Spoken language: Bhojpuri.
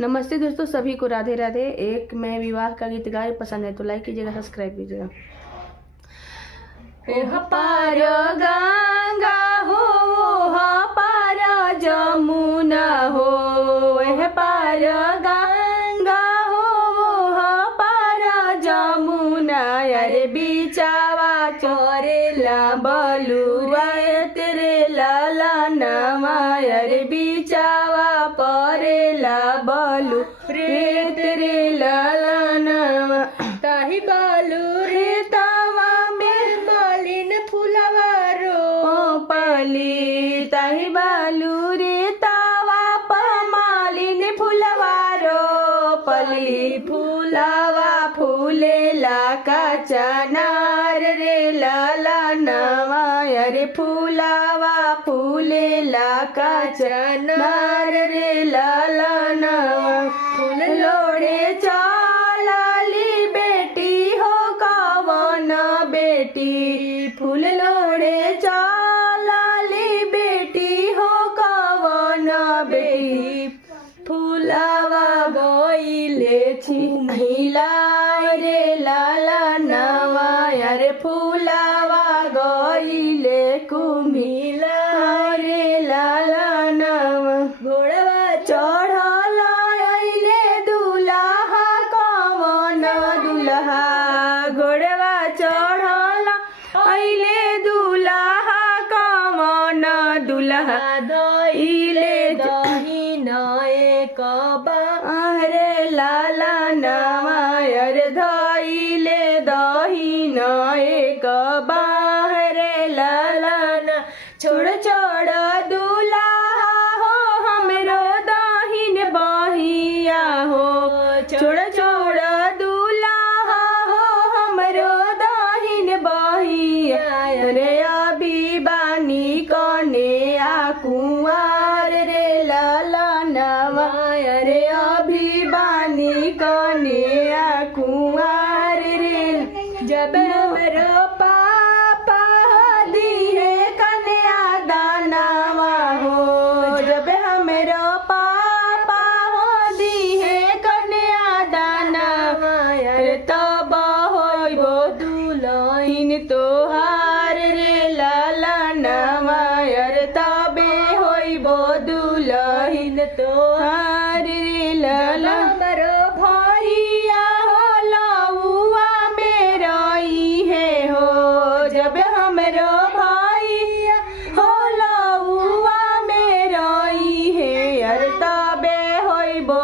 नमस्ते दोस्तों, सभी को राधे राधे। एक मैं विवाह का गीत गाए, पसंद है तो लाइक कीजिएगा, सब्सक्राइब कीजिएगा। ओह पार गंगा हो, ओह पार जमुना हो, ओह पार गंगा हो, ओह पार जमुना। अरे बिचावा चोरेला बलुआ तेरे लाला नवा। अरे बिचावा परेला बलु रे तेरे लाला नवा। ताही बलु रे तावा में मालिन फुलवारो पली। ताही बलु रे तावा प मालिन फुलवारो पली। फुलावा फूलेला का चनार रे लाला नवा। अरे फुलावा फूलेला का चनार रे लाला नवा। फूल लोड़े चालाली बेटी हो कवन बेटी। फूल लोड़े चालाली बेटी हो कवन बेटी। फूलावा बोइले छिहिला रे लाला नवा। अरे फूलावा गइले कुमिला रे लाला नवा। घोड़वा चढ़ल अइले दुल्हा कवन दुल्हा। घोड़वा चढ़ल अइले दुल्हा कवन दुल्हा। दइले दहिन एक बारे लाला नवा। अरे धइले दहिन एक बारे लाला न। छोड़ छोड़ दुल्हा हो हमरो दहिन बहिया हो। छोड़ छोड़ दुल्हा हो हमरो दहिन बहिया। अरे अभी बानी कने आ कुंवार रे लाला नवा। अरे